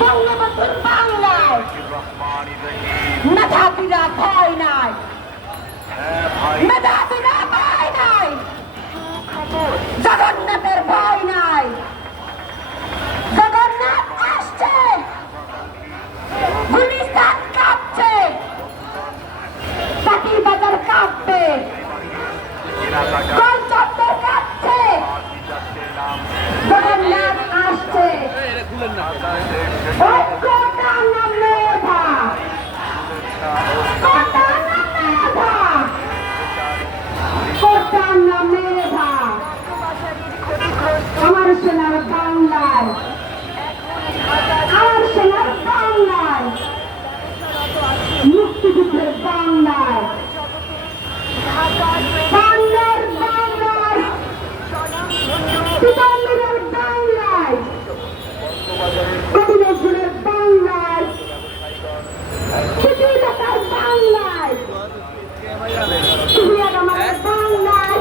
বঙ্গবন্ধুর বাংলায় মেধাবীরা ভয় নাই, মেধাবীরা ভয় নাই, জগন্নাথের ভয় নাই। জগন্নাথ আসছে, গুলিস্তান কাঁপছে, বাজার কাঁপবে, কলচত্বর কাঁপছে। জগন্নাথ আসছে, কোটা না মেধা, কোটা না মেধা, কোটা না মেধা। আমার সোনার বাংলায়, আমার সোনার বাংলায়, মুক্তিযুদ্ধের বাংলায়, বাংলার বাংলায়, পিতাম্বরের বাংলায়, কবিনজরুলের বাংলায়, সুচিলতার বাংলায়, সুরিয়া রহমানের বাংলায়,